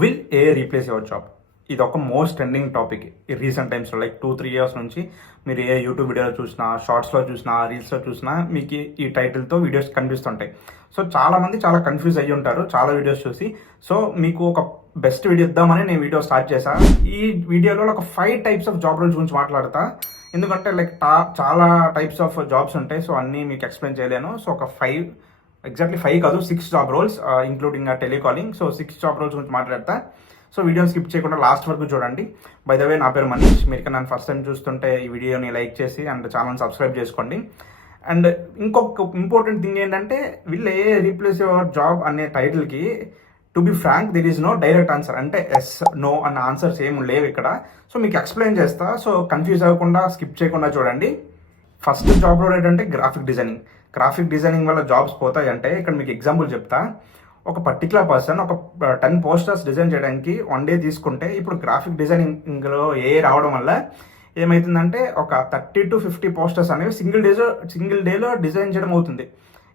Will AI replace your job? ఇది ఒక most trending topic ఈ రీసెంట్ టైమ్స్లో. లైక్ 2-3 ఇయర్స్ నుంచి మీరు ఏ యూట్యూబ్ వీడియోలో చూసినా, షార్ట్స్లో చూసినా, రీల్స్లో చూసినా మీకు ఈ టైటిల్తో వీడియోస్ కనిపిస్తుంటాయి. సో చాలామంది చాలా కన్ఫ్యూజ్ అయ్యి ఉంటారు చాలా వీడియోస్ చూసి. సో మీకు ఒక బెస్ట్ వీడియో ఇద్దామని నేను వీడియో స్టార్ట్ చేశాను. ఈ వీడియోలో ఒక 5 టైప్స్ ఆఫ్ జాబ్ రోల్స్ గురించి మాట్లాడతా. ఎందుకంటే లైక్ చాలా టైప్స్ ఆఫ్ జాబ్స్ ఉంటాయి. సో అన్నీ మీకు ఎక్స్ప్లెయిన్ చేయలేను. సో ఒక 5 కాదు 6 job roles including telecalling. So 6 job roles గురించి మాట్లాడతా. సో వీడియోని స్కిప్ చేయకుండా లాస్ట్ వరకు చూడండి. బై ద వే, నా పేరు మనీష్. మీరు నన్ను ఫస్ట్ టైం చూస్తుంటే ఈ వీడియోని లైక్ చేసి అండ్ ఛానల్ సబ్స్క్రైబ్ చేసుకోండి. అండ్ ఇంకొక ఇంపార్టెంట్ థింగ్ ఏంటంటే, will AI replace your job అనే టైటిల్కి to be frank there is no direct answer. అంటే ఎస్ నో అన్న ఆన్సర్స్ ఏమి లేవు ఇక్కడ. సో మీకు ఎక్స్ప్లెయిన్ చేస్తా. సో కన్ఫ్యూజ్ అవ్వకుండా స్కిప్ చేయకుండా చూడండి. ఫస్ట్ జాబ్ రోల్ ఏంటంటే గ్రాఫిక్ డిజైనింగ్. గ్రాఫిక్ డిజైనింగ్ వల్ల జాబ్స్ పోతాయి అంటే ఇక్కడ మీకు ఎగ్జాంపుల్ చెప్తా. ఒక పర్టికులర్ పర్సన్ ఒక 10 పోస్టర్స్ డిజైన్ చేయడానికి 1 డే తీసుకుంటే, ఇప్పుడు గ్రాఫిక్ డిజైనింగ్లో రావడం వల్ల ఏమవుతుందంటే ఒక 30 to 50 పోస్టర్స్ అనేవి సింగిల్ డేలో డిజైన్ చేయడం అవుతుంది.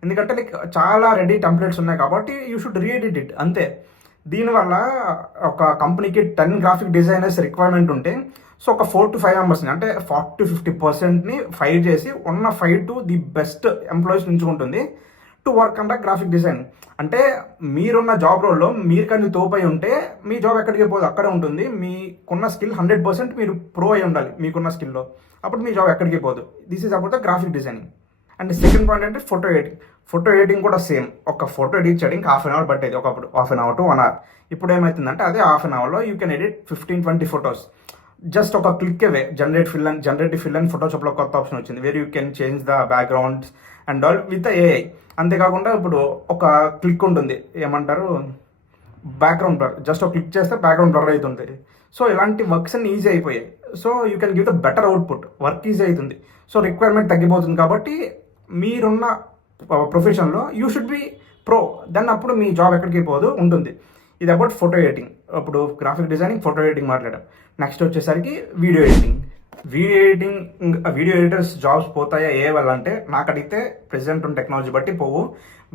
ఎందుకంటే లైక్ చాలా రెడీ టెంప్లెట్స్ ఉన్నాయి కాబట్టి యూ షుడ్ రీఎడిట్ ఇట్ అంతే. దీనివల్ల ఒక కంపెనీకి 10 గ్రాఫిక్ డిజైనర్స్ రిక్వైర్మెంట్ ఉంటే, సో ఒక 4 to 5 మెంబర్స్ని అంటే 40-50%ని ఫైర్ చేసి ఉన్న 5 to ది బెస్ట్ ఎంప్లాయీస్ ఉంచుకుంటుంది to work and graphic design. అంటే మీరున్న జాబ్ రోల్లో మీరు కానీ తోపై ఉంటే మీ జాబ్ ఎక్కడికి పోదు, అక్కడే ఉంటుంది. మీకున్న స్కిల్ 100% మీరు ప్రో అయి ఉండాలి మీకున్న స్కిల్లో, అప్పుడు మీ జాబ్ ఎక్కడికి పోదు. This is about the graphic designing. And second point అంటే ఫోటో ఎడిటింగ్. ఫోటో ఎడిటింగ్ కూడా సేమ్. ఒక ఫోటో ఎడిట్ చేయడానికి 1/2 అవర్ పట్టేది ఒకప్పుడు, 1/2 అవర్ to 1 hour. ఇప్పుడు ఏమవుతుందంటే అదే 1/2 అవర్లో you can edit 15-20 photos. Just ఒక క్లిక్ అవే జనరేటివ్ ఫిల్ అని ఫోటోషాప్లో కొత్త ఆప్షన్ వచ్చింది, where you can change the backgrounds and all with AI. అంతేకాకుండా ఇప్పుడు ఒక క్లిక్ ఉంటుంది, ఏమంటారు, బ్యాక్గ్రౌండ్ బ్లర్. జస్ట్ ఒక క్లిక్ చేస్తే బ్యాక్గ్రౌండ్ బ్లర్ అవుతుంది. సో ఇలాంటి వర్క్స్ అన్ని ఈజీ అయిపోయాయి. So you can give the better output, work easy అవుతుంది. సో రిక్వైర్మెంట్ తగ్గిపోతుంది. కాబట్టి మీరున్న ప్రొఫెషన్లో you should be pro, then అప్పుడు మీ జాబ్ ఎక్కడికి పోదు ఉంటుంది. ఇది అబౌట్ ఫోటో ఎడిటింగ్. ఇప్పుడు గ్రాఫిక్ డిజైనింగ్, ఫోటో ఎడిటింగ్ మాట్లాడాం. నెక్స్ట్ వచ్చేసరికి video editing. Video editors jobs పోతాయా ఏ వల్ల అంటే, నాకు అడిగితే ప్రెసెంట్ ఉన్న టెక్నాలజీ బట్టి పోవు.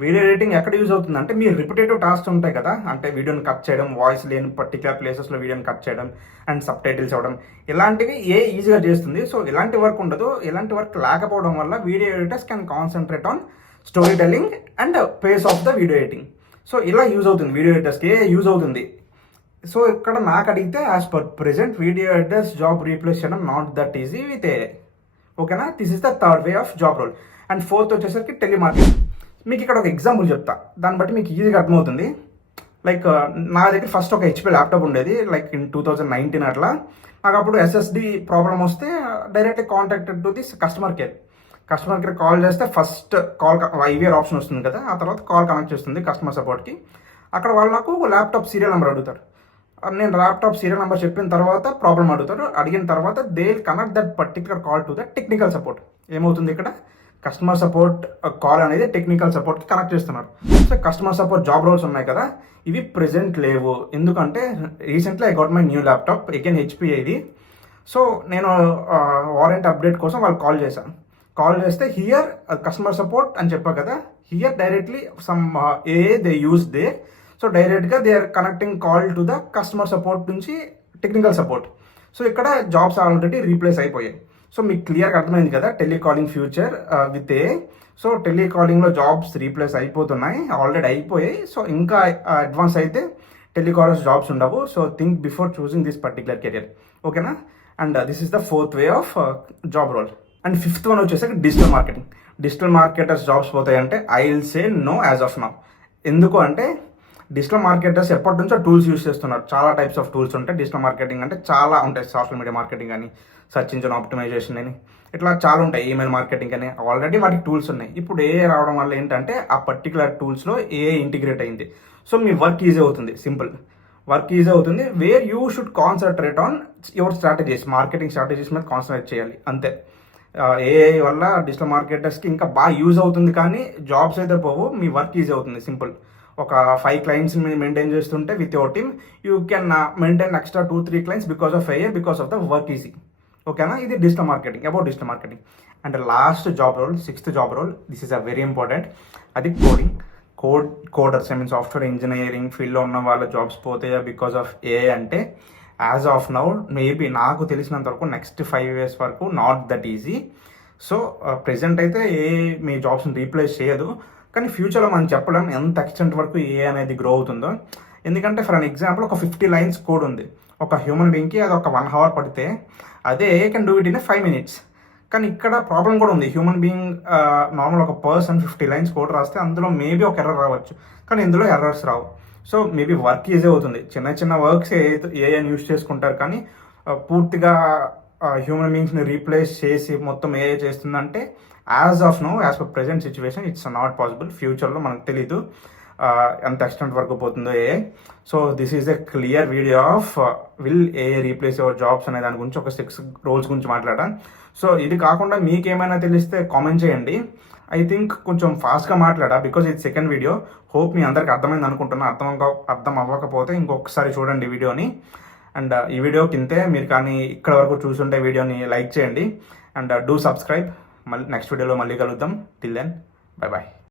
వీడియో ఎడిటింగ్ ఎక్కడ యూజ్ అవుతుందంటే, మీరు రిపిటేటివ్ టాస్క్ ఉంటాయి కదా, అంటే వీడియోని కట్ చేయడం, వాయిస్ లేని పర్టికులర్ ప్లేసెస్లో వీడియోని కట్ చేయడం అండ్ సబ్ టైటిల్స్ అవ్వడం, ఇలాంటివి ఈజీగా చేస్తుంది. సో ఇలాంటి వర్క్ ఉండదు. ఇలాంటి వర్క్ లేకపోవడం వల్ల video editors can concentrate on story telling and pace of the video editing. So ఇలా యూజ్ అవుతుంది, వీడియో ఎడిటర్స్కి యూజ్ అవుతుంది. సో ఇక్కడ నాకు అడిగితే as per present video editors job replace చేయడం not that easy with AI. ఓకేనా? This is the third way of job role. And fourth వచ్చేసరికి టెలిమార్కెటింగ్. మీకు ఇక్కడ ఒక ఎగ్జాంపుల్ చెప్తా, దాన్ని బట్టి మీకు ఈజీగా అర్థమవుతుంది. లైక్ నా దగ్గర ఫస్ట్ ఒక HP ల్యాప్టాప్ ఉండేది, లైక్ ఇన్ 2019 అట్లా. నాకు అప్పుడు SSD ప్రాబ్లం వస్తే directly contacted to this customer care call చేస్తే ఫస్ట్ కాల్ IVR ఆప్షన్ వస్తుంది కదా, ఆ తర్వాత కాల్ కనెక్ట్ చేస్తుంది కస్టమర్ సపోర్ట్కి. అక్కడ వాళ్ళు నాకు ల్యాప్టాప్ సీరియల్ నెంబర్ అడుగుతారు. నేను ల్యాప్టాప్ సీరియల్ నెంబర్ చెప్పిన తర్వాత ప్రాబ్లం అడుగుతారు. అడిగిన తర్వాత they connect that particular call to the technical support. ఏమవుతుంది ఇక్కడ, కస్టమర్ సపోర్ట్ కాల్ అనేది టెక్నికల్ సపోర్ట్కి కనెక్ట్ చేస్తున్నారు. So customer support job roles ఉన్నాయి కదా, ఇవి ప్రెజెంట్ లేవు. ఎందుకంటే recently I got my new laptop, again HP ఇది. సో నేను వారంటీ అప్డేట్ కోసం వాళ్ళు కాల్ చేస్తే హియర్ కస్టమర్ సపోర్ట్ అని చెప్పా కదా, here directly some they use they. So డైరెక్ట్గా they are connecting call to the customer support నుంచి టెక్నికల్ సపోర్ట్. సో ఇక్కడ జాబ్స్ ఆల్రెడీ రీప్లేస్ అయిపోయాయి. సో మీకు క్లియర్గా అర్థమైంది కదా telecalling future with AI. So టెలికాలింగ్లో జాబ్స్ రీప్లేస్ అయిపోతున్నాయి, ఆల్రెడీ అయిపోయాయి. సో ఇంకా అడ్వాన్స్ అయితే టెలికాలర్స్ జాబ్స్ ఉండవు. So think before choosing this particular career. ఓకేనా? And this is the fourth way of job role. And fifth one వచ్చేసరికి digital marketing. Digital marketers jobs పోతాయంటే I will say no as of now. ఎందుకు అంటే digital marketers ఎప్పటి నుంచో tools use చేస్తున్నారు. చాలా types of tools ఉంటాయి. Digital marketing అంటే చాలా ఉంటాయి. సోషల్ మీడియా మార్కెటింగ్ అని, సర్చ్ ఇంజిన్ ఆప్టిమైజేషన్ అని, ఇట్లా చాలా ఉంటాయి. ఈమెయిల్ మార్కెటింగ్ అని, ఆల్రెడీ వాటికి టూల్స్ ఉన్నాయి. ఇప్పుడు AI రావడం వల్ల ఏంటంటే ఆ పర్టికులర్ టూల్స్లో AI ఇంటిగ్రేట్ అయింది. సో మీ వర్క్ ఈజీ అవుతుంది, సింపుల్ వర్క్ ఈజీ అవుతుంది. Where you should concentrate on your strategies, marketing strategies మీద కాన్సన్ట్రేట్ చేయాలి అంతే. AI వల్ల డిజిటల్ మార్కెటర్స్కి ఇంకా బాగా యూజ్ అవుతుంది, కానీ జాబ్స్ అయితే పోవు, మీ వర్క్ ఈజీ అవుతుంది, సింపుల్. ఒక 5 క్లయింట్స్ మెయింటైన్ చేస్తుంటే with your team you can maintain extra 2-3 clients because of AI, because of the work easy. ఓకేనా? ఇది digital marketing, about digital marketing. And last job role, 6th job role, this is a very important, అది coding. Coders I mean software engineering ఫీల్డ్లో ఉన్న వాళ్ళ jobs పోతాయా because of AI అంటే as of now maybe నాకు తెలిసినంత వరకు next 5 years వరకు not that easy. So present అయితే ఏఐ మీ జాబ్స్ని రీప్లేస్ చేయదు, కానీ ఫ్యూచర్లో మనం చెప్పలేం ఎంత ఎక్స్టెంట్ వరకు ఏఐ అనేది గ్రో అవుతుందో. ఎందుకంటే ఫర్ అన్ ఎగ్జాంపుల్ ఒక 50 lines కోడ్ ఉంది, ఒక హ్యూమన్ బీయింగ్కి అది ఒక 1 hour పడితే అదే ఏ can do it in 5 minutes. కానీ ఇక్కడ ప్రాబ్లం కూడా ఉంది. హ్యూమన్ బీయింగ్ నార్మల్ ఒక పర్సన్ 50 lines కోడ్ రాస్తే అందులో మేబీ ఒక ఎర్రర్ రావచ్చు, కానీ ఇందులో ఎర్రర్స్ రావు. సో మేబీ వర్క్ ఈజీ అవుతుంది. చిన్న చిన్న వర్క్స్ ఏఐని యూస్ చేసుకుంటారు, కానీ పూర్తిగా హ్యూమన్ బీయింగ్స్ని రీప్లేస్ చేసి మొత్తం ఏఐ చేస్తుందంటే as of no, as per present situation it's not possible. ఫ్యూచర్లో మనకు తెలీదు ఎంత ఎక్స్టెంట్ వరకు పోతుందో AI. So this is a clear video of will AI replace your jobs అనే దాని గురించి ఒక 6 roles గురించి మాట్లాడాను. సో ఇది కాకుండా మీకేమైనా తెలిస్తే కామెంట్ చేయండి. ఐ థింక్ కొంచెం ఫాస్ట్గా మాట్లాడా బికాజ్ ఇది సెకండ్ వీడియో. హోప్ మీ అందరికి అర్థమైంది అనుకుంటున్నా. అర్థం అవ్వకపోతే ఇంకొకసారి చూడండి వీడియోని. అండ్ ఈ వీడియో కిందే మీరు కానీ ఇక్కడ వరకు చూసుంటే వీడియోని లైక్ చేయండి అండ్ డూ సబ్స్క్రైబ్. మళ్ళీ నెక్స్ట్ వీడియోలో మళ్ళీ కలుద్దాం. Till then bye bye.